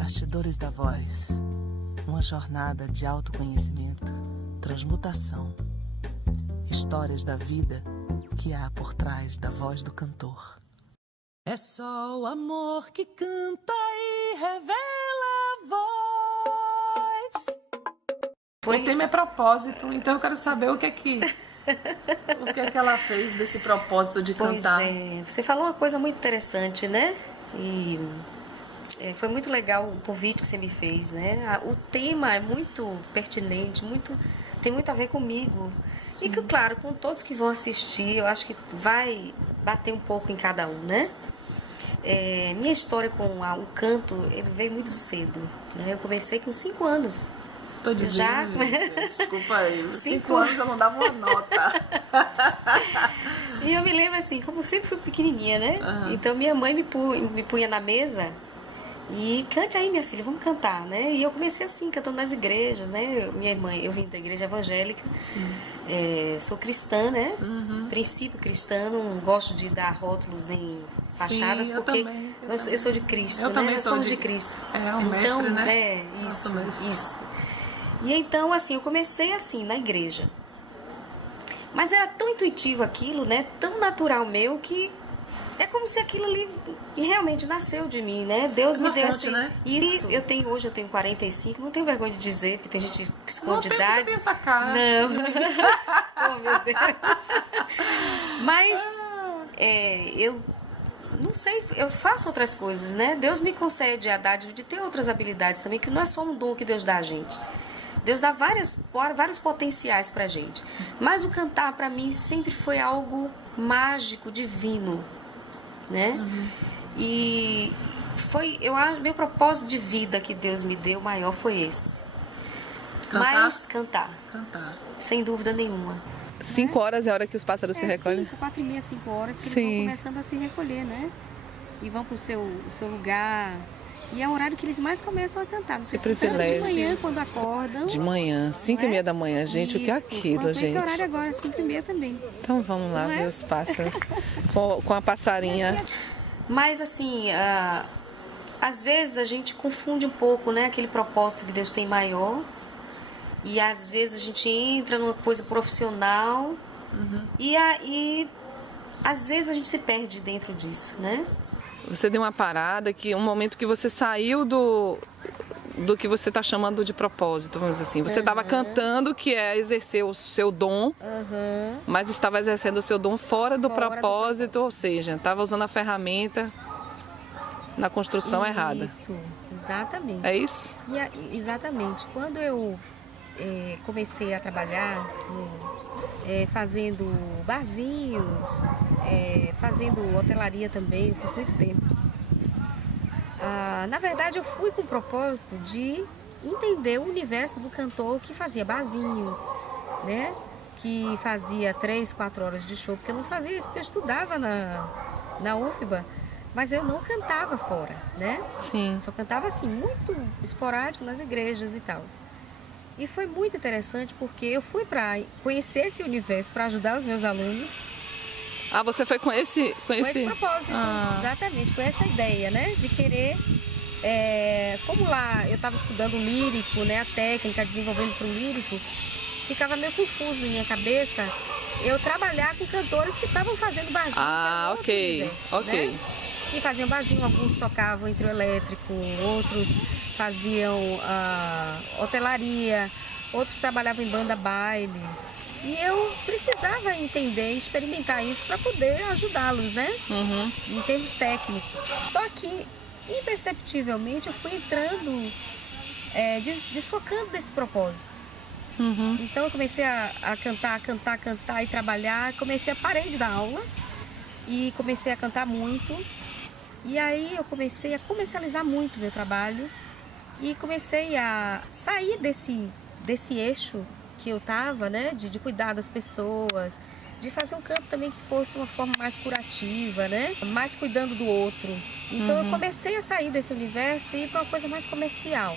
Bastidores da Voz. Uma jornada de autoconhecimento, transmutação. Histórias da vida que há por trás da voz do cantor. É só o amor que canta e revela a voz. O tema é propósito, então eu quero saber o que é que ela fez desse propósito de cantar. Pois é, você falou uma coisa muito interessante, né? E foi muito legal o convite que você me fez, né? O tema é muito pertinente, tem muito a ver comigo. Sim. E que, claro, com todos que vão assistir, eu acho que vai bater um pouco em cada um, né? Minha história com o canto, ele veio muito cedo, né? Eu comecei com 5 anos. Tô dizendo, desculpa aí, 5 anos eu não dava uma nota. E eu me lembro assim, como eu sempre fui pequenininha, né? Uhum. Então minha mãe me punha na mesa e cante aí, minha filha, vamos cantar, né? E eu comecei assim, cantando nas igrejas, né? Eu vim da igreja evangélica, sou cristã, né? Uhum. Princípio cristã, não gosto de dar rótulos nem fachadas. Sim, porque eu sou de Cristo, né? Também Nós sou somos de Cristo. Um mestre, né? Isso. E então, assim, eu comecei assim, na igreja. Mas era tão intuitivo aquilo, né? Tão natural meu, que é como se aquilo ali realmente nasceu de mim, né? Deus me deu assim, né? Isso. Hoje eu tenho 45, não tenho vergonha de dizer, porque tem gente que esconde idade. Não tem essa cara. Não. Oh, meu Deus. Mas eu não sei, eu faço outras coisas, né? Deus me concede a dádiva de ter outras habilidades também, que não é só um dom que Deus dá a gente. Deus dá vários potenciais pra gente. Mas o cantar pra mim sempre foi algo mágico, divino, né? Uhum. E meu propósito de vida que Deus me deu maior foi esse. Cantar. Sem dúvida nenhuma. 5 horas é a hora que os pássaros se recolhem? 4h30, 5 horas que eles vão começando a se recolher, né? E vão pro seu lugar. E é o horário que eles mais começam a cantar. Não sei se privilégio. De manhã, quando acordam. De manhã, 5h30 da manhã, gente. Isso. O que é aquilo, gente? Esse horário agora, 5h30 também. Então vamos lá ver os pássaros com a passarinha. Mas assim, às vezes a gente confunde um pouco, né? Aquele propósito que Deus tem maior. E às vezes a gente entra numa coisa profissional. Uhum. E às vezes a gente se perde dentro disso, né? Você deu uma parada, um momento que você saiu do que você está chamando de propósito, vamos dizer assim. Você estava cantando, que é exercer o seu dom, mas estava exercendo o seu dom fora do propósito, ou seja, estava usando a ferramenta na construção errada. Isso, exatamente. É isso? Exatamente. Quando eu comecei a trabalhar fazendo barzinhos, fazendo hotelaria também, fiz muito tempo. Na verdade, eu fui com o propósito de entender o universo do cantor que fazia barzinho, né? Que fazia 3, 4 horas de show, porque eu não fazia isso, porque eu estudava na UFBA, mas eu não cantava fora, né? Sim. Só cantava assim, muito esporádico nas igrejas e tal. E foi muito interessante porque eu fui para conhecer esse universo, para ajudar os meus alunos. Você foi com esse propósito, exatamente, com essa ideia, né? De querer, como lá eu estava estudando lírico, né? A técnica, desenvolvendo para o lírico, ficava meio confuso na minha cabeça eu trabalhar com cantores que estavam fazendo barzinho. Ok. Né? E faziam barzinho, alguns tocavam em trio elétrico, outros faziam hotelaria, outros trabalhavam em banda baile. E eu precisava entender, experimentar isso para poder ajudá-los, né? Uhum. Em termos técnicos. Só que, imperceptivelmente, eu fui entrando, desfocando desse propósito. Uhum. Então eu comecei a cantar e trabalhar. Parei de dar aula e comecei a cantar muito. E aí eu comecei a comercializar muito o meu trabalho e comecei a sair desse eixo que eu estava, né, de cuidar das pessoas, de fazer um canto também que fosse uma forma mais curativa, né, mais cuidando do outro. Então eu comecei a sair desse universo e ir para uma coisa mais comercial.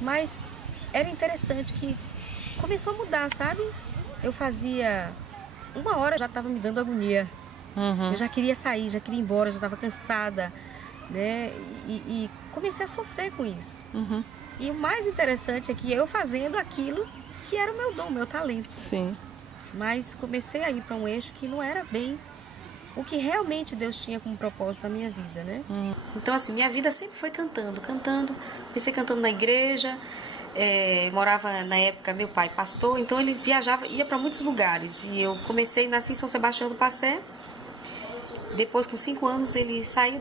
Mas era interessante que começou a mudar, sabe? Eu fazia 1 hora, já estava me dando agonia. Eu já queria sair, já queria ir embora, já estava cansada, né? E comecei a sofrer com isso. E o mais interessante é que eu fazendo aquilo que era o meu dom, meu talento. Sim. Mas comecei a ir para um eixo que não era bem o que realmente Deus tinha como propósito na minha vida, né? Então, assim, minha vida sempre foi cantando. Comecei cantando na igreja, morava na época, meu pai pastor, então ele viajava, ia para muitos lugares. E eu nasci em São Sebastião do Passé. Depois, com 5 anos, ele saiu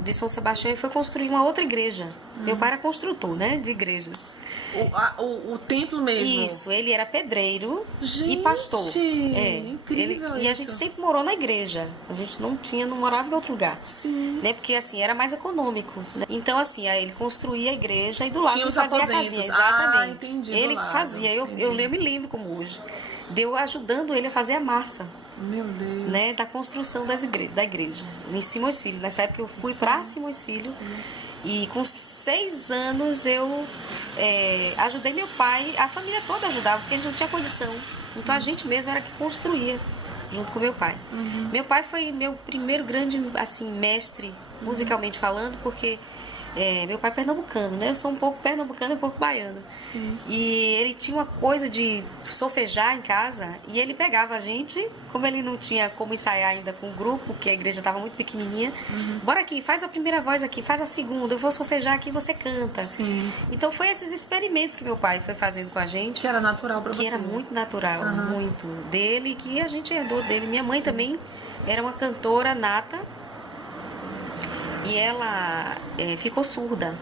de São Sebastião e foi construir uma outra igreja. Meu pai era construtor, né, de igrejas. O templo mesmo? Isso, ele era pedreiro Gente, e pastor. Incrível e a gente sempre morou na igreja. A gente não morava em outro lugar. Sim. Né? Porque assim, era mais econômico. Né? Então, assim, aí ele construía a igreja e do lado ele fazia a casinha. Exatamente. Entendi, ele fazia, eu me lembro como hoje. Deu ajudando ele a fazer a massa. Meu Deus. Né? Da construção da igreja. Em Simões Filho. Nessa época eu fui para Simões Filho. E com 6 anos eu ajudei meu pai, a família toda ajudava, porque a gente não tinha condição. Então a gente mesmo era que construía, junto com meu pai. Meu pai foi meu primeiro grande assim, mestre, musicalmente falando, porque meu pai é pernambucano, né? Eu sou um pouco pernambucana e um pouco baiana. Sim. E ele tinha uma coisa de solfejar em casa, e ele pegava a gente, como ele não tinha como ensaiar ainda com o grupo, porque a igreja estava muito pequenininha, bora aqui, faz a primeira voz aqui, faz a segunda, eu vou solfejar aqui e você canta. Sim. Então foi esses experimentos que meu pai foi fazendo com a gente. Que era natural para você. Que era muito natural, muito dele, que a gente herdou dele. Minha mãe também era uma cantora nata, e ela ficou surda.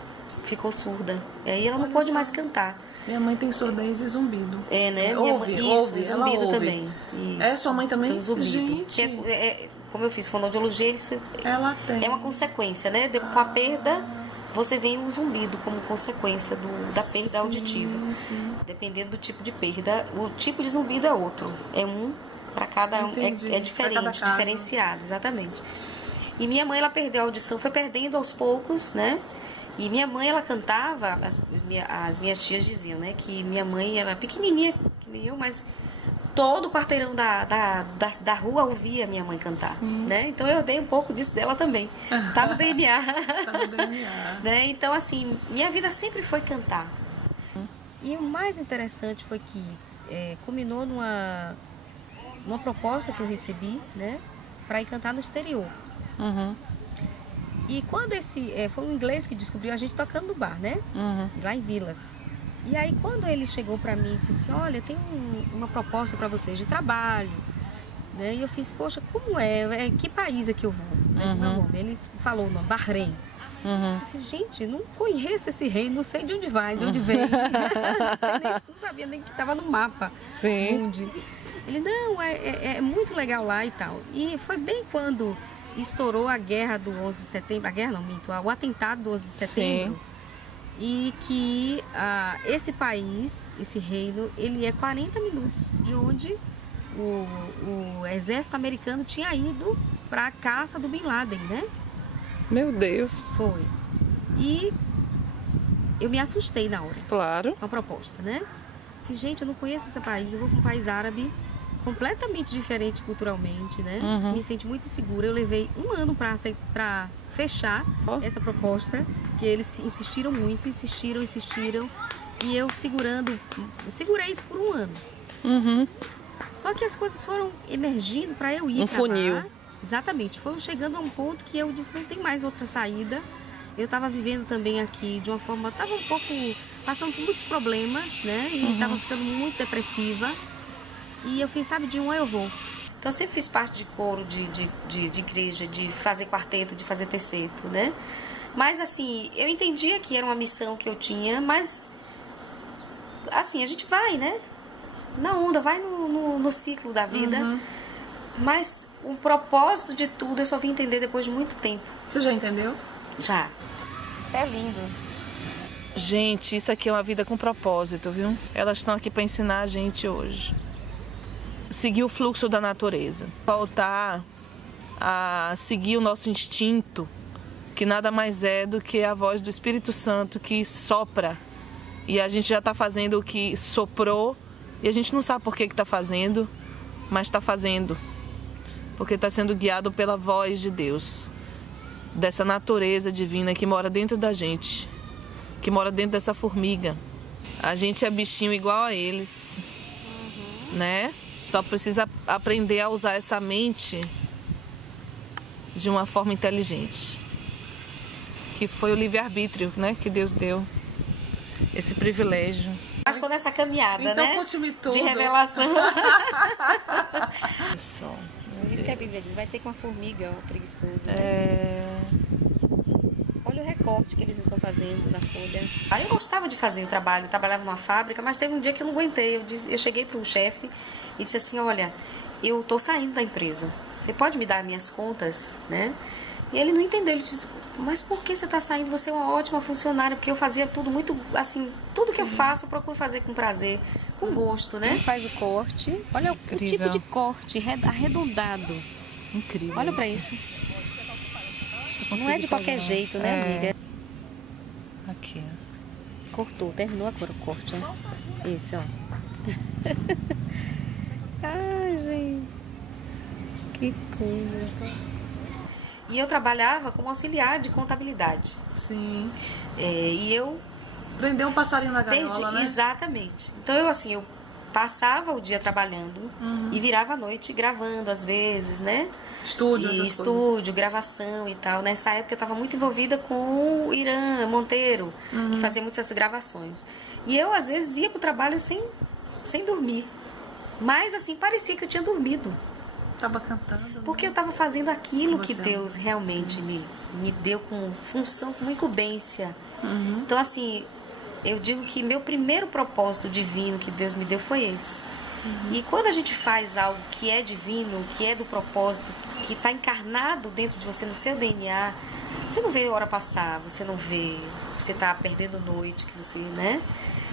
E aí ela não pôde mais cantar. Minha mãe tem surdez e zumbido. Né? Ouve, zumbido também. Isso. Sua mãe também? Tem zumbido. Gente. Como eu fiz fonoaudiologia, isso ela tem. É uma consequência, né? Com a perda, você vem o zumbido como consequência da perda auditiva. Sim. Dependendo do tipo de perda, o tipo de zumbido é outro. É um para cada um, é diferente, diferenciado, exatamente. E minha mãe, ela perdeu a audição, foi perdendo aos poucos, né? E minha mãe, ela cantava, as minhas tias diziam, né? Que minha mãe era pequenininha, que nem eu, mas todo o quarteirão da rua ouvia minha mãe cantar, né? Então eu dei um pouco disso dela também. Tá no DNA. Tá no DNA. Né? Então, assim, minha vida sempre foi cantar. E o mais interessante foi que culminou numa proposta que eu recebi, né? Para ir cantar no exterior. E quando foi um inglês que descobriu a gente tocando no bar, né? Lá em Vilas. E aí quando ele chegou para mim e disse assim, olha, tem uma proposta para vocês de trabalho, né? E eu fiz, poxa, como que país é que eu vou? Né? Meu nome? Ele falou o nome, Bahrein. Eu fiz, gente, não conheço esse reino, não sei de onde vai, de onde vem. não sabia nem que estava no mapa. Sim. Ele, não, é muito legal lá e tal. E foi bem quando estourou a guerra do 11 de setembro, o atentado do 11 de setembro. Sim. E que esse país, esse reino, ele é 40 minutos de onde o exército americano tinha ido para a caça do Bin Laden, né? Meu Deus. Foi. E eu me assustei na hora. Claro. Com a proposta, né? Falei, gente, eu não conheço esse país, eu vou para um país árabe completamente diferente culturalmente, né? Me senti muito insegura. Eu levei 1 ano para fechar essa proposta, que eles insistiram muito, insistiram, e eu segurei isso por 1 ano. Só que as coisas foram emergindo para eu ir pra funil. lá. Exatamente, foram chegando a um ponto que eu disse, não tem mais outra saída. Eu estava vivendo também aqui de uma forma, estava um pouco passando por muitos problemas, né? E estava ficando muito depressiva. E eu fiz, sabe, de um eu vou. Então eu sempre fiz parte de coro, de igreja, de fazer quarteto, de fazer terceto, né? Mas assim, eu entendia que era uma missão que eu tinha, mas assim, a gente vai, né? Na onda, vai no ciclo da vida. Mas o propósito de tudo eu só vim entender depois de muito tempo. Você já entendeu? Já. Isso é lindo. Gente, isso aqui é uma vida com propósito, viu? Elas estão aqui para ensinar a gente hoje. Seguir o fluxo da natureza. Voltar a seguir o nosso instinto, que nada mais é do que a voz do Espírito Santo que sopra. E a gente já está fazendo o que soprou e a gente não sabe por que está fazendo, mas está fazendo. Porque está sendo guiado pela voz de Deus. dessa natureza divina que mora dentro da gente, que mora dentro dessa formiga. A gente é bichinho igual a eles, né? Só precisa aprender a usar essa mente de uma forma inteligente. Que foi o livre-arbítrio, né? Que Deus deu. Esse privilégio. Mas toda essa caminhada, então, né? conte-me tudo. De revelação. Só. Isso que a Bíblia diz, vai ter com uma formiga, ó, preguiçoso. É... Olha o recorte que eles estão fazendo na folha. Aí eu gostava de fazer o trabalho, eu trabalhava numa fábrica, mas teve um dia que eu não aguentei. Eu cheguei para o chefe e disse assim, olha, eu estou saindo da empresa, você pode me dar minhas contas, né? E ele não entendeu, ele disse, mas por que você está saindo? Você é uma ótima funcionária, porque eu fazia tudo muito, assim, tudo que eu faço eu procuro fazer com prazer, com gosto, né? Faz o corte, olha o tipo de corte arredondado. Incrível. Olha para isso. Não é de qualquer jeito, né, amiga? Aqui. Cortou, terminou agora o corte, ó. Esse, ó. Ai, gente. Que coisa. E eu trabalhava como auxiliar de contabilidade. Sim. E eu... Prendeu um passarinho na gaiola, né? Exatamente. Então, eu passava o dia trabalhando e virava a noite gravando, às vezes, né? Estúdio, gravação e tal. Nessa época eu estava muito envolvida com o Irã Monteiro, que fazia muitas essas gravações. E eu, às vezes, ia pro trabalho sem dormir. Mas, assim, parecia que eu tinha dormido. Estava cantando. Porque eu estava fazendo aquilo que Deus realmente me deu com função, com incumbência. Então, assim, eu digo que meu primeiro propósito divino que Deus me deu foi esse. E quando a gente faz algo que é divino, que é do propósito, que está encarnado dentro de você, no seu DNA, você não vê a hora passar, você não vê, você está perdendo noite, que você, né?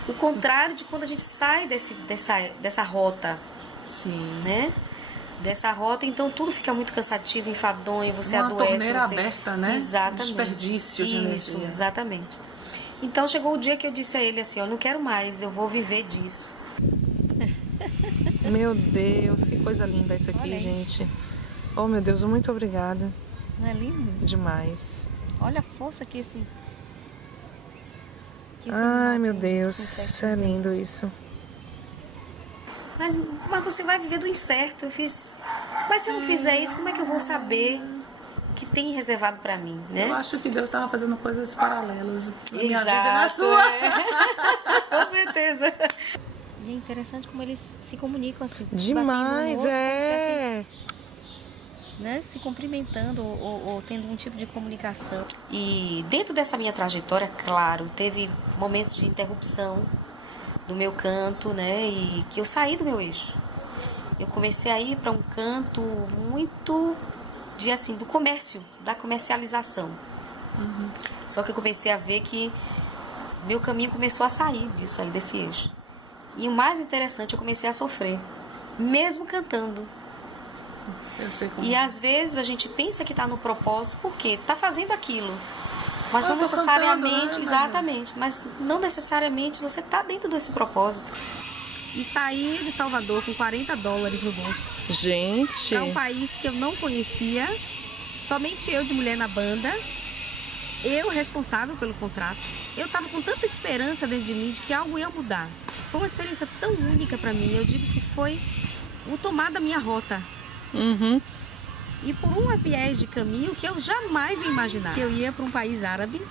O contrário de quando a gente sai dessa rota, né? Dessa rota, então tudo fica muito cansativo, enfadonho, você adoece. Uma torneira aberta, né? Exatamente. Desperdício de energia. Exatamente. Então chegou o dia que eu disse a ele assim, eu não quero mais, eu vou viver disso. Meu Deus, que coisa linda isso aqui, gente. Oh, meu Deus, muito obrigada. Não é lindo? Demais. Olha a força que esse... Ai, meu Deus, é lindo isso. Mas você vai viver do incerto. Eu fiz... Mas se eu não fizer isso, como é que eu vou saber o que tem reservado pra mim, né? Eu acho que Deus estava fazendo coisas paralelas na minha vida e na sua. Com certeza. E é interessante como eles se comunicam assim. Demais, né, se cumprimentando ou tendo um tipo de comunicação. E dentro dessa minha trajetória, claro, teve momentos de interrupção do meu canto, né, e que eu saí do meu eixo. Eu comecei a ir para um canto muito do comércio, da comercialização. Só que eu comecei a ver que meu caminho começou a sair disso aí, desse eixo. E o mais interessante, eu comecei a sofrer, mesmo cantando. Eu sei como. E às vezes a gente pensa que está no propósito, porque está fazendo aquilo. Mas não necessariamente, cantando, né? Exatamente, mas não necessariamente você está dentro desse propósito. E saí de Salvador com $40 no bolso. Gente. Para um país que eu não conhecia, somente eu de mulher na banda, eu responsável pelo contrato. Eu estava com tanta esperança dentro de mim de que algo ia mudar. Foi uma experiência tão única para mim, eu digo que foi o tomar da minha rota. E por um viés de caminho que eu jamais ia imaginar. Que eu ia para um país árabe,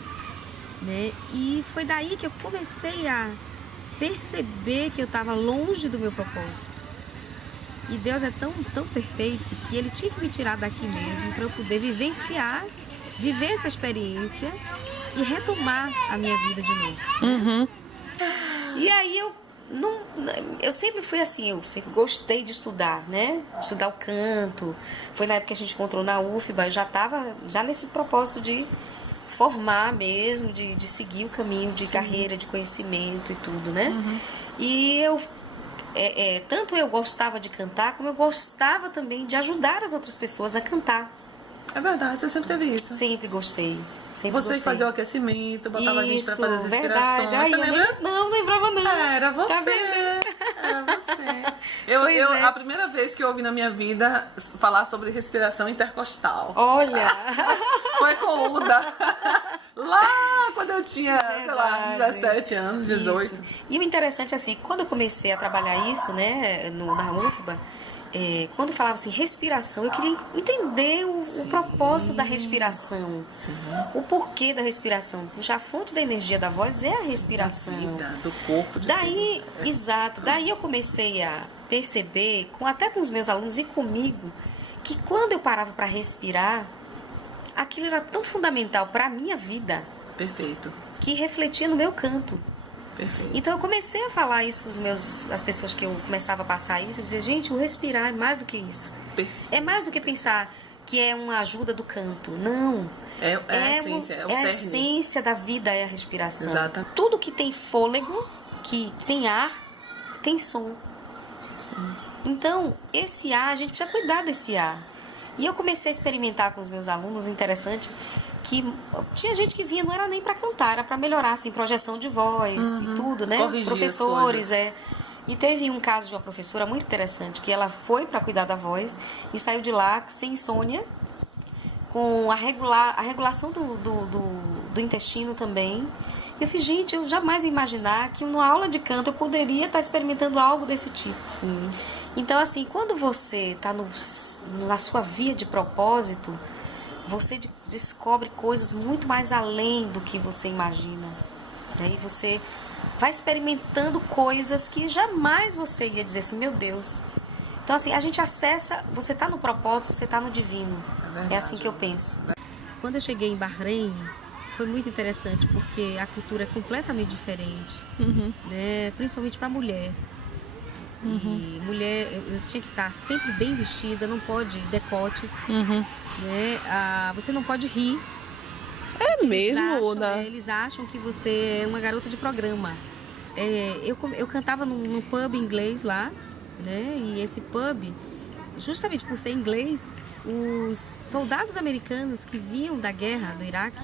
né? E foi daí que eu comecei a perceber que eu estava longe do meu propósito. E Deus é tão perfeito que Ele tinha que me tirar daqui mesmo para eu poder vivenciar, viver essa experiência e retomar a minha vida de novo. E aí eu sempre fui assim, eu sempre gostei de estudar, né? Estudar o canto. Foi na época que a gente encontrou na UFBA, eu já estava nesse propósito de formar mesmo, de seguir o caminho de carreira, de conhecimento e tudo, né? E tanto eu gostava de cantar, como eu gostava também de ajudar as outras pessoas a cantar. É verdade, você sempre teve isso. Sempre gostei. Você que fazia o aquecimento, botava a gente pra fazer as inspirações. Verdade. Ai, você lembra? Não lembrava não. Era você. Tá vendo? É você. A primeira vez que eu ouvi na minha vida falar sobre respiração intercostal. Olha! Foi com o Uda. Lá quando eu tinha, sei lá, 17 anos, 18. Isso. E o interessante, assim, quando eu comecei a trabalhar isso, né, na UFBA, quando eu falava assim, respiração, eu queria entender o propósito da respiração. Sim. O porquê da respiração. Puxa, a fonte da energia da voz é a respiração. Da vida, do corpo. Daí, exato. Daí eu comecei a perceber, até com os meus alunos e comigo, que quando eu parava para respirar, aquilo era tão fundamental para a minha vida. Perfeito. Que refletia no meu canto. Perfeito. Então eu comecei a falar isso com as pessoas que eu começava a passar isso, eu dizia, gente, o respirar é mais do que isso. Perfeito. É mais do que pensar que é uma ajuda do canto. Não. É a essência, é o cerne. A essência da vida é a respiração. Exato. Tudo que tem fôlego, que tem ar, tem som. Sim. Então, esse ar, a gente precisa cuidar desse ar. E eu comecei a experimentar com os meus alunos, interessante, que tinha gente que vinha, não era nem para cantar, era para melhorar, assim, projeção de voz e tudo, né? Corrigir professores, E teve um caso de uma professora muito interessante, que ela foi para cuidar da voz e saiu de lá sem insônia, com a regulação do intestino também. E eu fiz, gente, eu jamais ia imaginar que numa aula de canto eu poderia estar experimentando algo desse tipo. Sim. Então, assim, quando você está na sua via de propósito, você descobre coisas muito mais além do que você imagina. E você vai experimentando coisas que jamais você ia dizer assim, meu Deus. Então, assim, a gente acessa, você está no propósito, você está no divino. É assim que eu penso. Quando eu cheguei em Bahrein, foi muito interessante, porque a cultura é completamente diferente, né? Principalmente para a mulher. E mulher, eu tinha que estar sempre bem vestida, não pode decotes, né? Você não pode rir. É mesmo, Uda? Eles acham que você é uma garota de programa. Eu cantava num pub inglês lá, né? E esse pub, justamente por ser inglês, os soldados americanos que vinham da guerra do Iraque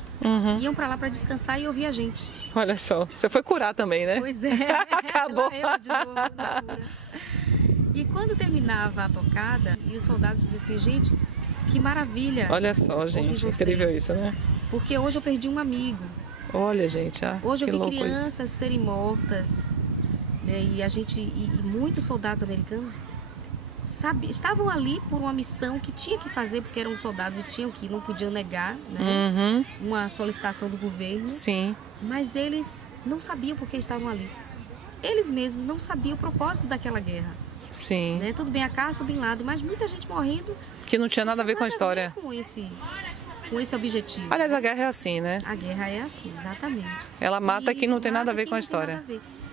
iam para lá para descansar e ouvir a gente. Olha só, você foi curar também, né? Pois é. Acabou. Eu de novo na cura. E quando terminava a tocada, e os soldados diziam assim, gente, que maravilha. Olha só, gente, incrível isso, né? Porque hoje eu perdi um amigo. Olha, gente, hoje que eu vi louco crianças isso. serem mortas, né? E muitos soldados americanos estavam ali por uma missão que tinha que fazer, porque eram soldados e tinham que, não podiam negar, né? Uma solicitação do governo. Sim. Mas eles não sabiam por que estavam ali. Eles mesmos não sabiam o propósito daquela guerra. Sim. Né? Tudo bem a caça, o Bin Laden, mas muita gente morrendo. Que não tinha nada a ver com a história. Com esse objetivo. Aliás, a guerra é assim, né? A guerra é assim, exatamente. Ela mata quem não tem nada a ver com a história.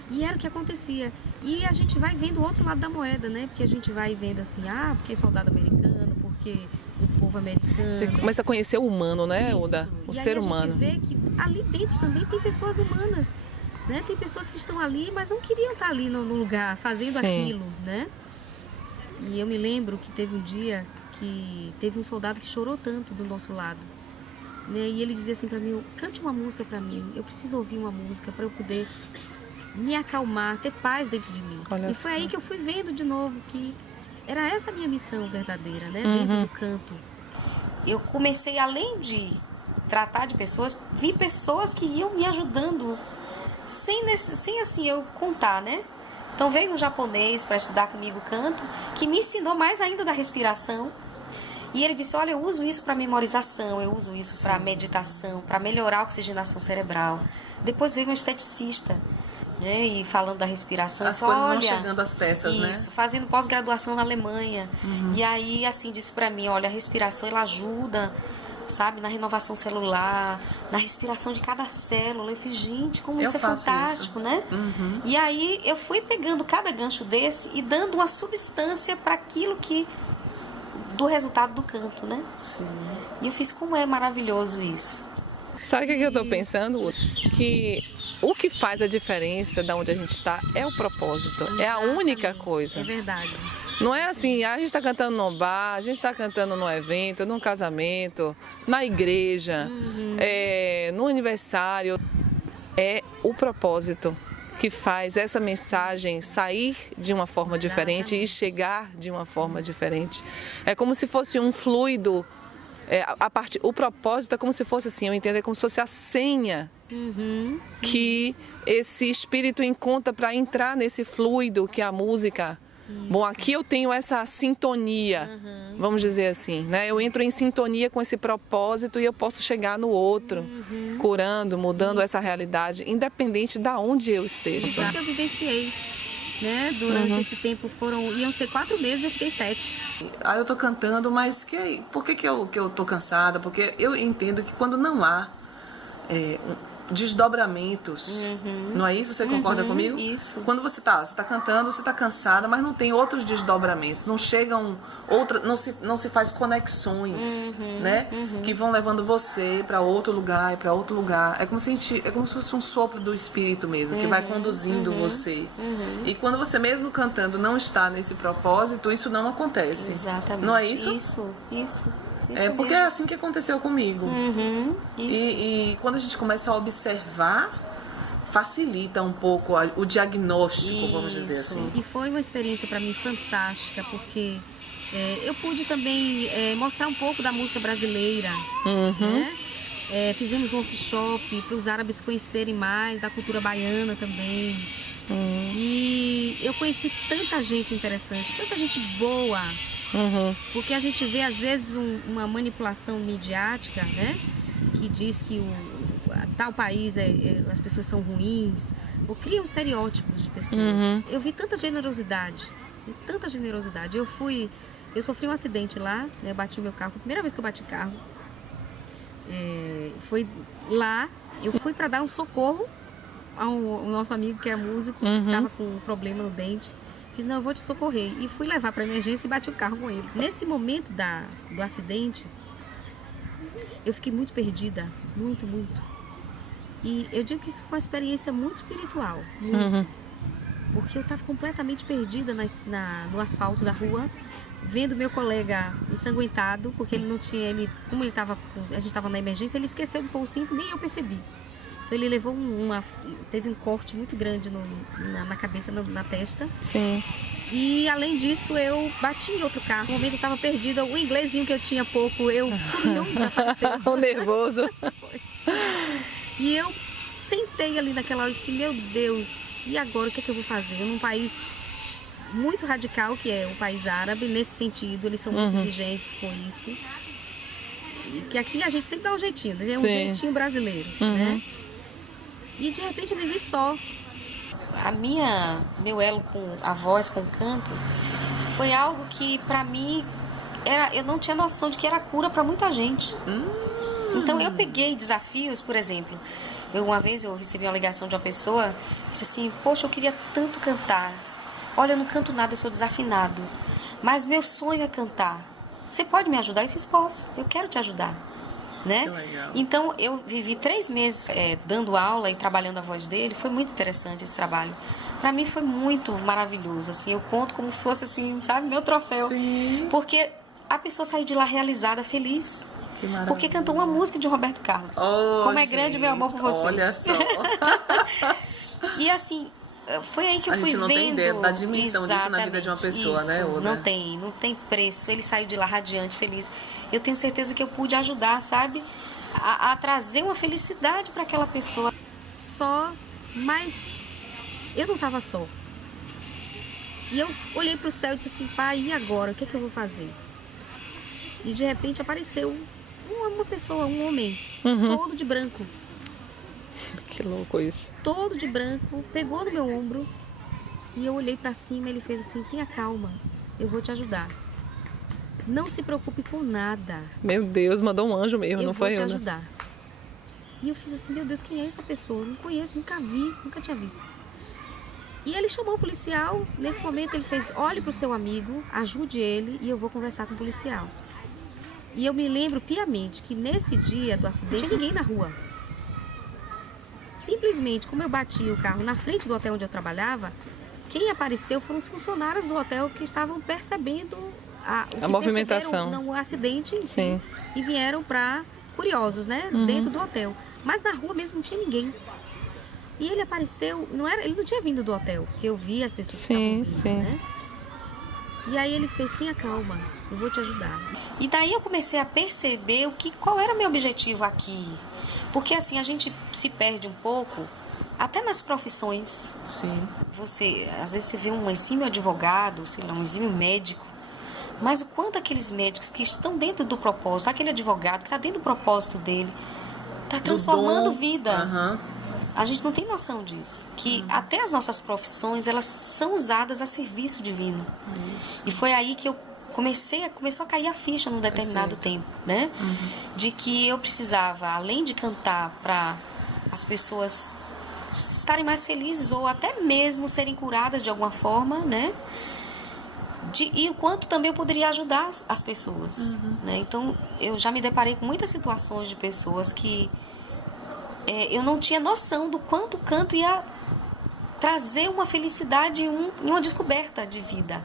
E era o que acontecia. E a gente vai vendo o outro lado da moeda, né? Porque a gente vai vendo assim, porque soldado americano, porque o povo americano. Você começa a conhecer o humano, né, Isso. Uda? O e ser aí humano. A gente vê que ali dentro também tem pessoas humanas, né? Tem pessoas que estão ali, mas não queriam estar ali no lugar, fazendo aquilo, né? E eu me lembro que teve um dia que teve um soldado que chorou tanto do nosso lado, né? E ele dizia assim para mim, cante uma música para mim, eu preciso ouvir uma música para eu poder me acalmar, ter paz dentro de mim. Olha e foi só. aí que eu fui vendo de novo que era essa a minha missão verdadeira, né? Dentro do canto. Eu comecei, além de tratar de pessoas, vi pessoas que iam me ajudando sem assim eu contar, né? Então veio um japonês para estudar comigo canto, que me ensinou mais ainda da respiração. E ele disse, olha, eu uso isso para memorização, eu uso isso para meditação, para melhorar a oxigenação cerebral. Depois veio um esteticista, né? E falando da respiração. As coisas vão chegando às peças, né? Isso, fazendo pós-graduação na Alemanha. E aí, assim, disse para mim, olha, a respiração, ela ajuda, sabe, na renovação celular, na respiração de cada célula. Eu falei, gente, como isso é fantástico, né? E aí eu fui pegando cada gancho desse e dando uma substância para aquilo que do resultado do canto, né? Sim. E eu fiz como é maravilhoso isso. Sabe o que eu estou pensando? Que o que faz a diferença de onde a gente está é o propósito. Exatamente. É a única coisa. É verdade. Não é assim, a gente está cantando num bar, a gente está cantando num evento, num casamento, na igreja, no aniversário. É o propósito que faz essa mensagem sair de uma forma diferente e chegar de uma forma diferente. É como se fosse um fluido, o propósito é como se fosse assim, eu entendo, é como se fosse a senha que esse espírito encontra para entrar nesse fluido que é a música. Bom, aqui eu tenho essa sintonia, vamos dizer assim, né? Eu entro em sintonia com esse propósito e eu posso chegar no outro, curando, mudando essa realidade, independente de onde eu esteja. Porque eu vivenciei, né? Durante esse tempo iam ser 4 meses, eu fiquei 7. Aí eu tô cantando, mas por que eu tô cansada? Porque eu entendo que quando não há desdobramentos, não é isso? Você concorda comigo? Isso. Quando você tá cantando, você tá cansada, mas não tem outros desdobramentos, não chegam não se faz conexões, né? Que vão levando você para outro lugar e para outro lugar. É como se fosse um sopro do espírito mesmo, que vai conduzindo você. E quando você mesmo cantando não está nesse propósito, isso não acontece. Exatamente. Não é isso? Isso. Porque é assim que aconteceu comigo. E quando a gente começa a observar, facilita um pouco o diagnóstico, vamos dizer assim. E foi uma experiência para mim fantástica, porque eu pude também mostrar um pouco da música brasileira. Né? Fizemos um workshop para os árabes conhecerem mais da cultura baiana também. E eu conheci tanta gente interessante, tanta gente boa. Porque a gente vê às vezes uma manipulação midiática, né? Que diz que tal país as pessoas são ruins, ou criam estereótipos de pessoas. Eu vi tanta generosidade. Eu sofri um acidente lá, né? Bati o meu carro, foi a primeira vez que eu bati carro. Foi lá, eu fui para dar um socorro ao nosso amigo que é músico, que estava com um problema no dente. Fiz, não, eu vou te socorrer. E fui levar para emergência e bati o carro com ele. Nesse momento do acidente, eu fiquei muito perdida. Muito. E eu digo que isso foi uma experiência muito espiritual. Muito. Porque eu estava completamente perdida no asfalto da rua, vendo meu colega ensanguentado, porque ele não tinha, como a gente estava na emergência, ele esqueceu de pôr o cinto, nem eu percebi. Então ele levou teve um corte muito grande na cabeça, na testa. Sim. E além disso, eu bati em outro carro. No momento eu estava perdida, o inglesinho que eu tinha pouco, sumiu, desapareceu. O nervoso. E eu sentei ali naquela hora e disse, meu Deus, e agora o que é que eu vou fazer? Num país muito radical, que é o país árabe, nesse sentido, eles são muito exigentes com isso. E que aqui a gente sempre dá um jeitinho, né? É um jeitinho brasileiro, né? E de repente eu me vi só. Meu elo com a voz, com o canto, foi algo que pra mim eu não tinha noção de que era cura pra muita gente. Então eu peguei desafios, por exemplo, uma vez eu recebi uma ligação de uma pessoa, disse assim, poxa, eu queria tanto cantar. Olha, eu não canto nada, eu sou desafinado, mas meu sonho é cantar. Você pode me ajudar? Eu fiz, posso, eu quero te ajudar. Né? Então eu vivi 3 meses dando aula e trabalhando a voz dele. Foi muito interessante esse trabalho. Para mim foi muito maravilhoso, assim, eu conto como se fosse assim, sabe, meu troféu. Sim. Porque a pessoa saiu de lá realizada, feliz. Porque cantou uma música de Roberto Carlos. Como é grande meu amor por você. Olha só. E assim, foi aí que eu fui vendo. A gente não tem ideia da dimensão disso na vida de uma pessoa, né, Oda? Não tem preço. Ele saiu de lá radiante, feliz. Eu tenho certeza que eu pude ajudar, sabe? A trazer uma felicidade para aquela pessoa. Mas eu não estava só. E eu olhei para o céu e disse assim, pai, e agora? O que é que eu vou fazer? E de repente apareceu uma pessoa, um homem, todo de branco. Que louco isso. Todo de branco, pegou no meu ombro e eu olhei para cima e ele fez assim, tenha calma, eu vou te ajudar. Não se preocupe com nada. Meu Deus, mandou um anjo mesmo, não foi eu, Eu vou te ajudar. E eu fiz assim, meu Deus, quem é essa pessoa? Não conheço, nunca vi, nunca tinha visto. E ele chamou o policial, nesse momento ele fez, olhe para o seu amigo, ajude ele e eu vou conversar com o policial. E eu me lembro piamente que nesse dia do acidente, não tinha ninguém na rua. Simplesmente, como eu bati o carro na frente do hotel onde eu trabalhava, quem apareceu foram os funcionários do hotel que estavam percebendo a movimentação, o acidente em si, e vieram curiosos, né, dentro do hotel. Mas na rua mesmo não tinha ninguém. E ele apareceu, ele não tinha vindo do hotel, porque eu vi as pessoas que estavam vindo, né? E aí ele fez, tenha calma, eu vou te ajudar. E daí eu comecei a perceber qual era o meu objetivo aqui. Porque assim, a gente se perde um pouco, até nas profissões. Sim. Às vezes você vê um exímio advogado, sei lá, um exímio médico, mas o quanto aqueles médicos que estão dentro do propósito, aquele advogado que está dentro do propósito dele, está transformando vida. A gente não tem noção disso. Que até as nossas profissões, elas são usadas a serviço divino. E foi aí que eu começou a cair a ficha num determinado tempo, né? De que eu precisava, além de cantar para as pessoas estarem mais felizes ou até mesmo serem curadas de alguma forma, né? E o quanto também eu poderia ajudar as pessoas, né? Então, eu já me deparei com muitas situações de pessoas que eu não tinha noção do quanto o canto ia trazer uma felicidade e uma descoberta de vida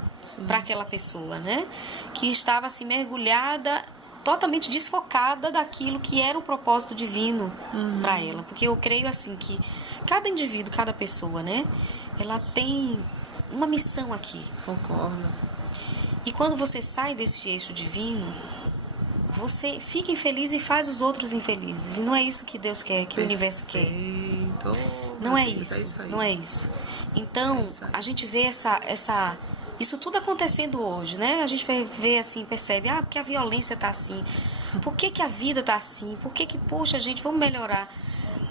para aquela pessoa, né? Que estava assim mergulhada, totalmente desfocada daquilo que era o propósito divino para ela. Porque eu creio assim que cada indivíduo, cada pessoa, né? Ela tem uma missão aqui. Concordo. E quando você sai desse eixo divino, você fica infeliz e faz os outros infelizes. E não é isso que Deus quer, que o universo quer. Não é isso, não é isso. Então, a gente vê isso tudo acontecendo hoje, né? A gente vê assim, percebe, porque a violência tá assim. Por que a vida tá assim? Por que, poxa, gente, vamos melhorar.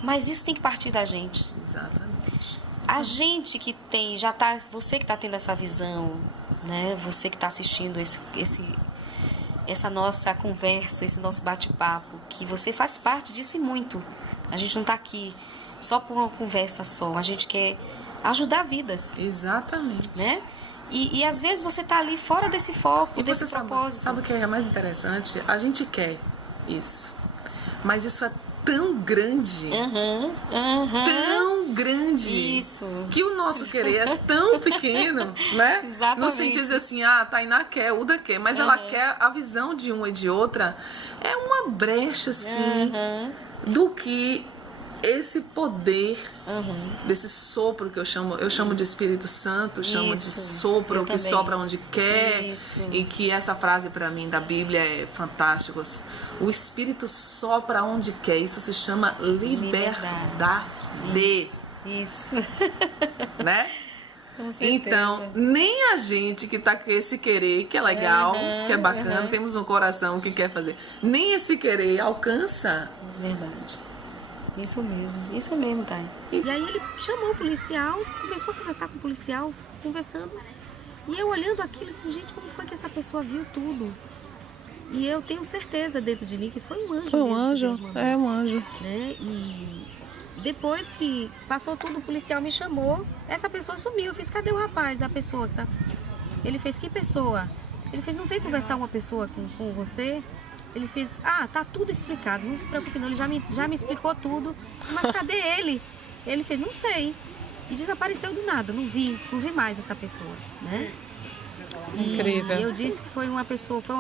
Mas isso tem que partir da gente. Exatamente. A gente que tem, você que está tendo essa visão, né? Você que está assistindo essa nossa conversa, esse nosso bate-papo, que você faz parte disso e muito. A gente não está aqui só por uma conversa só, a gente quer ajudar vidas. Exatamente. Né? E às vezes você está ali fora desse foco, desse propósito. Sabe o que é mais interessante? A gente quer isso, mas isso é tão grande, tão grande, que o nosso querer é tão pequeno, né? Exatamente. No sentido de assim, a Tainá quer, Uda quer, mas ela quer a visão de uma e de outra. É uma brecha, assim, do que esse poder, desse sopro que eu chamo de Espírito Santo, chamo de sopro que sopra onde quer, e que essa frase para mim da Bíblia é fantástica. O Espírito sopra onde quer, isso se chama liberdade. Isso. Né? Então, nem a gente que tá com esse querer, que é legal, que é bacana, temos um coração que quer fazer, nem esse querer alcança. Verdade. Isso mesmo, Thay. E aí ele chamou o policial, começou a conversar com o policial, conversando. E eu olhando aquilo, assim, gente, como foi que essa pessoa viu tudo? E eu tenho certeza dentro de mim que foi um anjo. Foi um anjo, um anjo. Né? E depois que passou tudo, o policial me chamou, essa pessoa sumiu. Eu fiz, cadê o rapaz, a pessoa que tá... Ele fez, que pessoa? Ele fez, não vem conversar uma pessoa com você? Ele fez, tá tudo explicado, não se preocupe não, ele já me explicou tudo. Mas cadê ele? Ele fez, não sei. E desapareceu do nada, não vi mais essa pessoa, né? Incrível. E eu disse que foi uma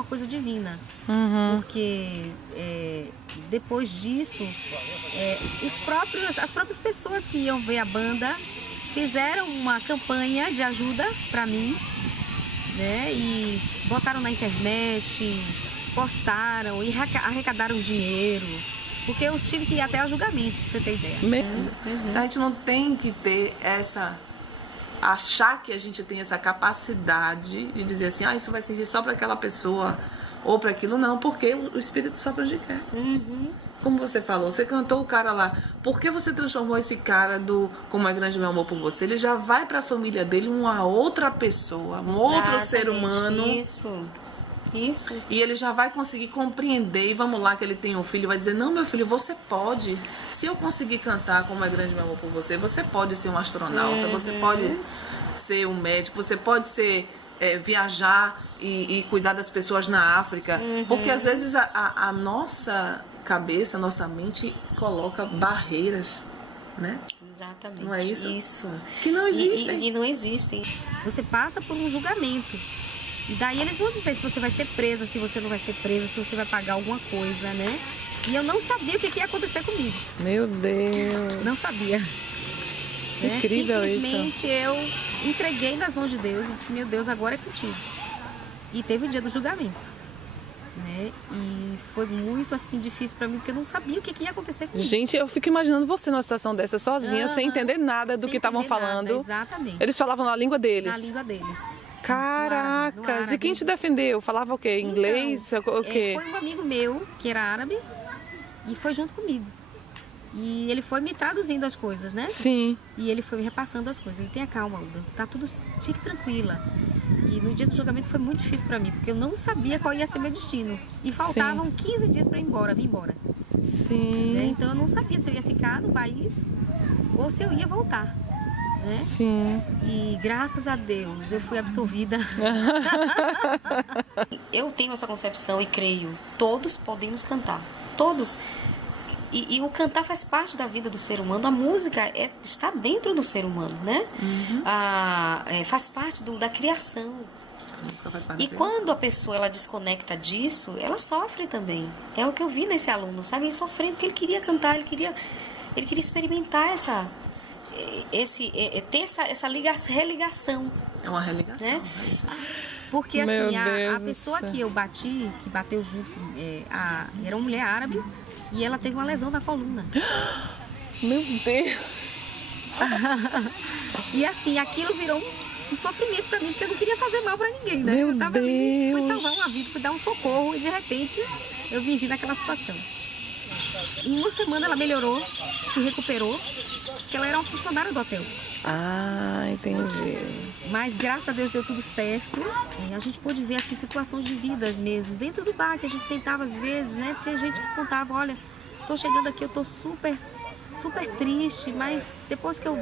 coisa divina. Porque depois disso, as próprias pessoas que iam ver a banda fizeram uma campanha de ajuda para mim, né? E botaram na internet, postaram e arrecadaram dinheiro, porque eu tive que ir até ao julgamento, pra você ter ideia. A gente não tem que ter achar que a gente tem essa capacidade de dizer assim, isso vai servir só para aquela pessoa ou para aquilo, não, porque o Espírito sopra onde quer. Como você falou, você cantou o cara lá, por que você transformou esse cara Como é Grande Meu Amor por Você? Ele já vai para a família dele uma outra pessoa, outro ser humano. Isso. E ele já vai conseguir compreender, e vamos lá que ele tem um filho, vai dizer, não, meu filho, você pode. Se eu conseguir cantar Como é Grande Meu Amor por Você, você pode ser um astronauta, você pode ser um médico, você pode ser viajar e cuidar das pessoas na África. Porque às vezes a nossa cabeça, a nossa mente coloca barreiras, né? Exatamente. Não é isso? Isso. Que não existem. E não existem. Você passa por um julgamento. E daí eles vão dizer se você vai ser presa, se você não vai ser presa, se você vai pagar alguma coisa, né? E eu não sabia o que ia acontecer comigo. Meu Deus. Não sabia. Né? Incrível Simplesmente eu entreguei nas mãos de Deus e disse, meu Deus, agora é contigo. E teve o dia do julgamento. Né? E foi muito assim difícil para mim, porque eu não sabia o que ia acontecer comigo. Gente, eu fico imaginando você numa situação dessa sozinha, sem entender nada do que estavam falando. Exatamente. Eles falavam na língua deles. Na língua deles. Caracas! E quem te defendeu? Falava o quê? Inglês? Então, o quê? foi um amigo meu, que era árabe, e foi junto comigo. E ele foi me traduzindo as coisas, né? Sim. E ele foi me repassando as coisas. Ele, tenha calma, Uda, tá tudo, fique tranquila. E no dia do julgamento foi muito difícil para mim, porque eu não sabia qual ia ser meu destino. E faltavam 15 dias para ir embora, vir embora. Sim. Né? Então eu não sabia se eu ia ficar no país ou se eu ia voltar. Né? Sim. E graças a Deus eu fui absolvida. Eu tenho essa concepção e creio, todos podemos cantar. Todos. E o cantar faz parte da vida do ser humano. A música está dentro do ser humano, né? Faz parte da criação. A música faz parte e quando a pessoa ela desconecta disso, ela sofre também. É o que eu vi nesse aluno, sabe? Ele sofrendo porque ele queria cantar, ele queria experimentar ter essa religação. É uma religação. Né? Porque assim, a pessoa que eu bati, que bateu junto, era uma mulher árabe. E ela teve uma lesão na coluna. Meu Deus! E assim, aquilo virou um sofrimento pra mim, porque eu não queria fazer mal pra ninguém, né? Meu eu tava ali, fui Deus. salvar uma vida, fui dar um socorro e de repente eu me vi naquela situação. Em uma semana ela melhorou, se recuperou, porque ela era uma funcionária do hotel. Ah, entendi. Mas graças a Deus deu tudo certo. A gente pôde ver assim, situações de vidas mesmo. Dentro do bar que a gente sentava às vezes, né? Tinha gente que contava, olha, tô chegando aqui, eu tô super triste, mas depois que eu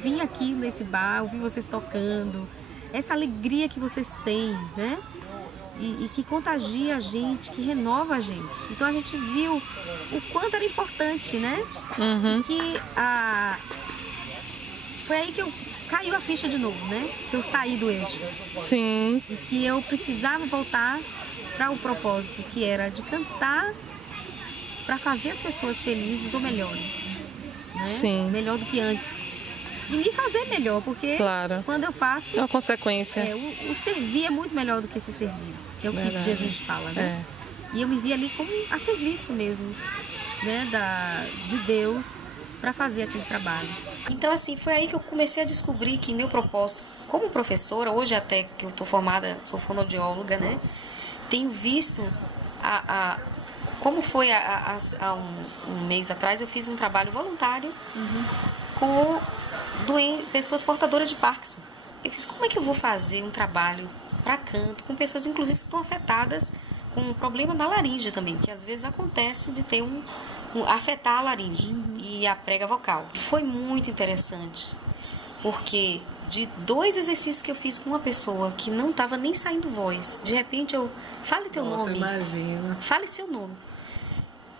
vim aqui nesse bar, eu vi vocês tocando, essa alegria que vocês têm, né? E que contagia a gente, que renova a gente. Então a gente viu o quanto era importante, né? Que foi aí que caiu a ficha de novo, né? Que eu saí do eixo. Sim. E que eu precisava voltar para o propósito, que era de cantar para fazer as pessoas felizes ou melhores. Né? Sim. Melhor do que antes. E me fazer melhor, porque quando eu faço... É uma consequência. O servir é muito melhor do que ser servido. Que é o que Jesus fala, né? E eu me vi ali como a serviço mesmo, né? De Deus, para fazer aquele trabalho. Então, assim, foi aí que eu comecei a descobrir que meu propósito, como professora, hoje até que eu estou formada, sou fonoaudióloga, né? Tenho visto como foi há um mês atrás, eu fiz um trabalho voluntário com pessoas portadoras de Parkinson. Eu fiz, como é que eu vou fazer um trabalho para canto com pessoas, inclusive, que estão afetadas com um problema da laringe também, que às vezes acontece de ter afetar a laringe e a prega vocal. Foi muito interessante, porque de 2 exercícios que eu fiz com uma pessoa que não estava nem saindo voz, de repente eu, fale teu nome, Imagina. Fale seu nome,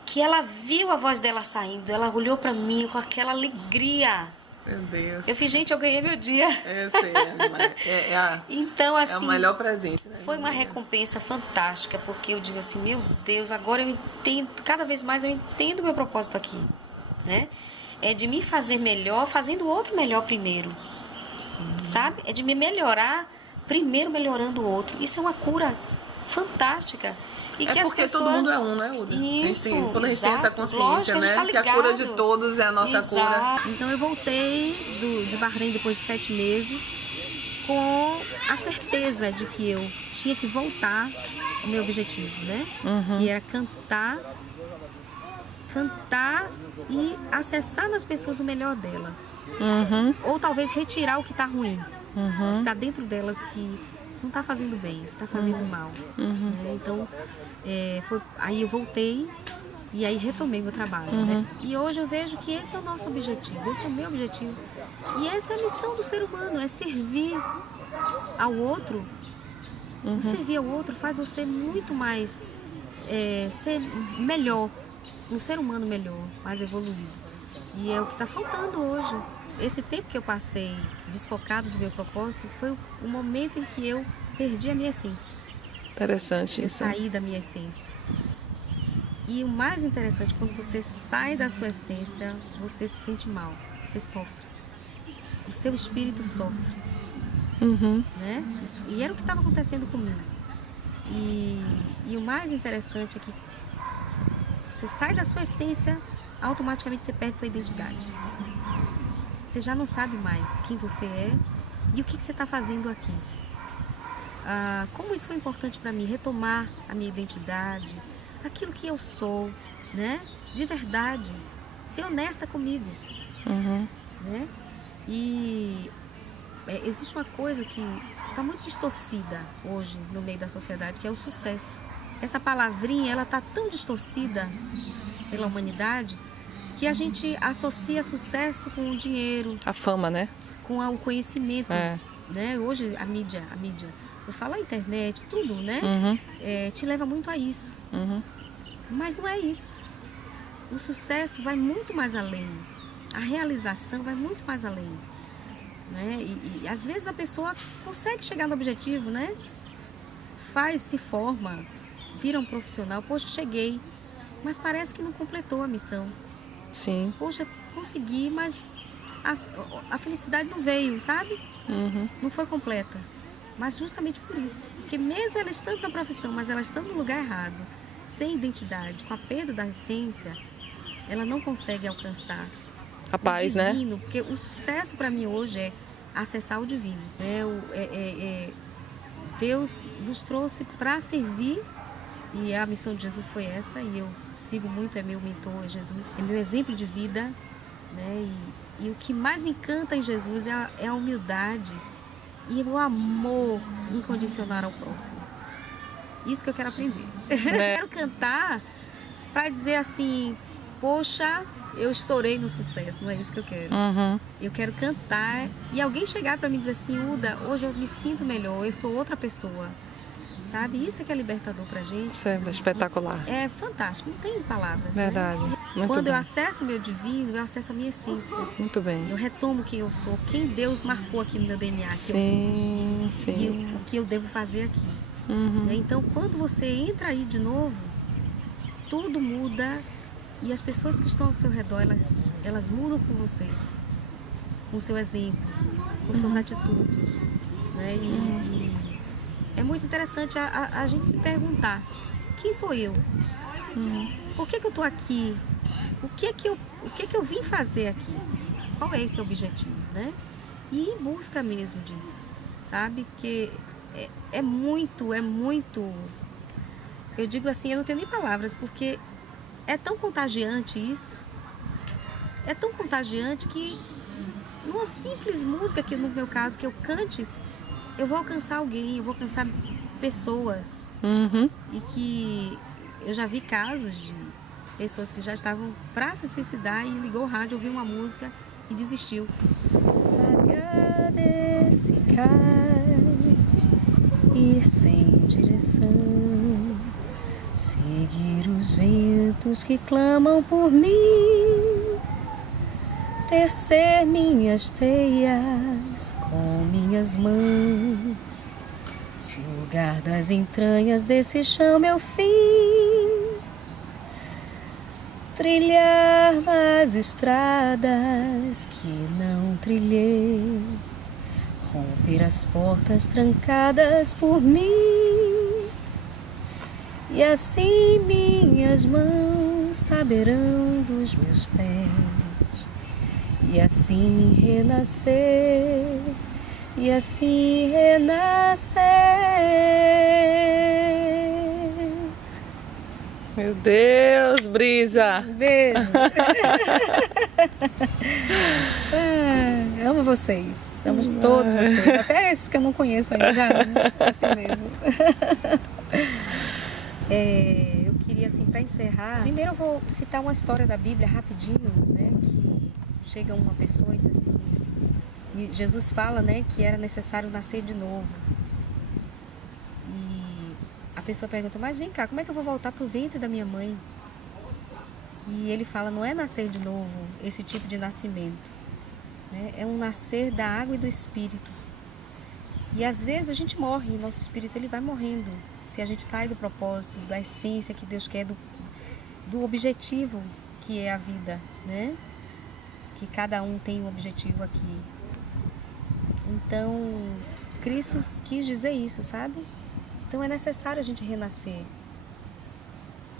que ela viu a voz dela saindo, ela olhou para mim com aquela alegria. Meu Deus. Eu fiz, gente, eu ganhei meu dia. Eu sei, então, assim, é o melhor presente, né? Foi uma recompensa fantástica, porque eu digo assim, meu Deus, agora eu entendo, cada vez mais eu entendo o meu propósito aqui, né? É de me fazer melhor, fazendo o outro melhor primeiro. Sabe? É de me melhorar primeiro, melhorando o outro. Isso é uma cura fantástica. E que porque as pessoas... todo mundo é um, né, Uda? Isso, quando a gente tem essa consciência, lógico, né? Tá que a cura de todos é a nossa cura. Então eu voltei de Bahrein depois de 7 meses com a certeza de que eu tinha que voltar ao meu objetivo, né? Que era cantar e acessar nas pessoas o melhor delas. Ou talvez retirar o que está ruim, o que está dentro delas que não está fazendo bem, está fazendo mal. Né? Então, aí eu voltei e aí retomei meu trabalho. Né? E hoje eu vejo que esse é o nosso objetivo, esse é o meu objetivo. E essa é a missão do ser humano, é servir ao outro. O servir ao outro faz você muito mais, ser melhor, um ser humano melhor, mais evoluído. E é o que está faltando hoje. Esse tempo que eu passei desfocado do meu propósito foi o momento em que eu perdi a minha essência. Interessante isso. Eu saí da minha essência. E o mais interessante, quando você sai da sua essência, você se sente mal, você sofre. o seu espírito sofre. Né? E era o que estava acontecendo comigo. E o mais interessante é que você sai da sua essência, automaticamente você perde sua identidade. Você já não sabe mais quem você é e o que você está fazendo aqui. Como isso foi importante para mim, retomar a minha identidade, aquilo que eu sou, né? De verdade, ser honesta comigo. Né? E existe uma coisa que está muito distorcida hoje no meio da sociedade, que é o sucesso. Essa palavrinha, ela está tão distorcida pela humanidade que a gente associa sucesso com o dinheiro, a fama, né? Com o conhecimento, né? Hoje a mídia, eu falo a internet, tudo, né? Te leva muito a isso. Mas não é isso. O sucesso vai muito mais além. A realização vai muito mais além. Né? E às vezes a pessoa consegue chegar no objetivo, né? Se forma, vira um profissional. Poxa, cheguei. Mas parece que não completou a missão. Sim. Poxa, consegui, mas a felicidade não veio, sabe? Não foi completa. Mas justamente por isso. Porque mesmo ela estando na profissão, mas ela estando no lugar errado, sem identidade, com a perda da essência, ela não consegue alcançar a paz, o divino, né? Porque o sucesso para mim hoje é acessar o divino. Deus nos trouxe para servir e a missão de Jesus foi essa e eu sigo muito, é meu mentor, é Jesus, é meu exemplo de vida, né? E o que mais me encanta em Jesus é a humildade e o amor incondicional ao próximo. Isso que eu quero aprender. Eu quero cantar para dizer assim, poxa, eu estourei no sucesso, não é isso que eu quero. Eu quero cantar e alguém chegar para mim e dizer assim, Uda, hoje eu me sinto melhor, eu sou outra pessoa. Sabe? Isso é que é libertador pra gente. Isso é espetacular. É fantástico, não tem palavras. Verdade. Né? Muito Quando bem. eu acesso o meu divino, eu acesso a minha essência. Muito bem. Eu retomo quem eu sou, quem Deus marcou aqui no meu DNA. Sim. E o que eu devo fazer aqui. Né? Então, quando você entra aí de novo, tudo muda e as pessoas que estão ao seu redor, elas mudam com você, com o seu exemplo, com suas atitudes. Né? E é muito interessante a gente se perguntar, quem sou eu? Por que eu estou aqui? O que que eu vim fazer aqui? Qual é esse objetivo? Né? E ir em busca mesmo disso, sabe? Que é muito, eu digo assim, eu não tenho nem palavras, porque é tão contagiante isso, é tão contagiante que numa simples música, que no meu caso, que eu cante, eu vou alcançar alguém, eu vou alcançar pessoas. E que eu já vi casos de pessoas que já estavam para se suicidar e ligou o rádio, ouviu uma música e desistiu. Largar desse cais, ir sem direção, seguir os ventos que clamam por mim, tecer minhas teias com minhas mãos, sugar das entranhas desse chão meu fim, trilhar as estradas que não trilhei, romper as portas trancadas por mim, e assim minhas mãos saberão dos meus pés, e assim renascer, e assim renascer. Meu Deus, Brisa! Beijo! Amo vocês, amo todos vocês, até esses que eu não conheço ainda, já amo, assim mesmo. Eu queria, assim, para encerrar, primeiro eu vou citar uma história da Bíblia rapidinho, né, que chega uma pessoa e diz assim, e Jesus fala, né, que era necessário nascer de novo. E a pessoa pergunta, mas vem cá, como é que eu vou voltar para o ventre da minha mãe? E ele fala, não é nascer de novo esse tipo de nascimento, né? É um nascer da água e do Espírito. E às vezes a gente morre, e nosso espírito ele vai morrendo. Se a gente sai do propósito, da essência que Deus quer, do objetivo que é a vida, né? Que cada um tem um objetivo aqui. Então, Cristo quis dizer isso, sabe? Então é necessário a gente renascer.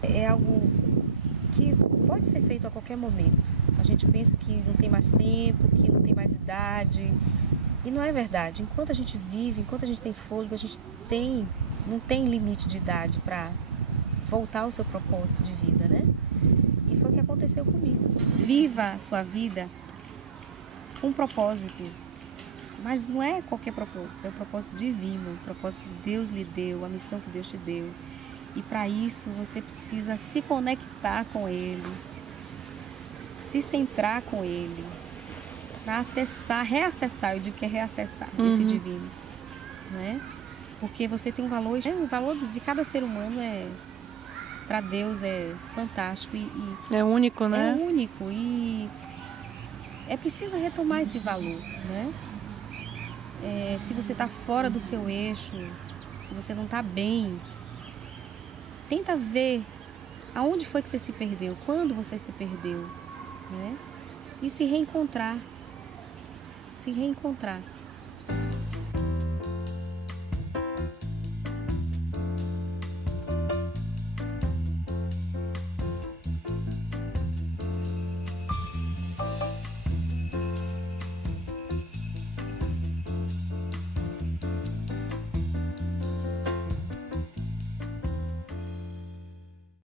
É algo que pode ser feito a qualquer momento. A gente pensa que não tem mais tempo, que não tem mais idade. E não é verdade. Enquanto a gente vive, enquanto a gente tem fôlego, a gente não tem limite de idade para voltar ao seu propósito de vida, né? E foi o que aconteceu comigo. Viva a sua vida com propósito. Mas não é qualquer propósito, é o propósito divino, o propósito que Deus lhe deu, a missão que Deus te deu. E para isso você precisa se conectar com Ele, se centrar com Ele, para reacessar, eu digo que é reacessar esse divino, né? Porque você tem um valor de cada ser humano para Deus é fantástico é único, né? É único e é preciso retomar esse valor, né? Se você está fora do seu eixo, se você não está bem, tenta ver aonde foi que você se perdeu, quando você se perdeu, né? E se reencontrar.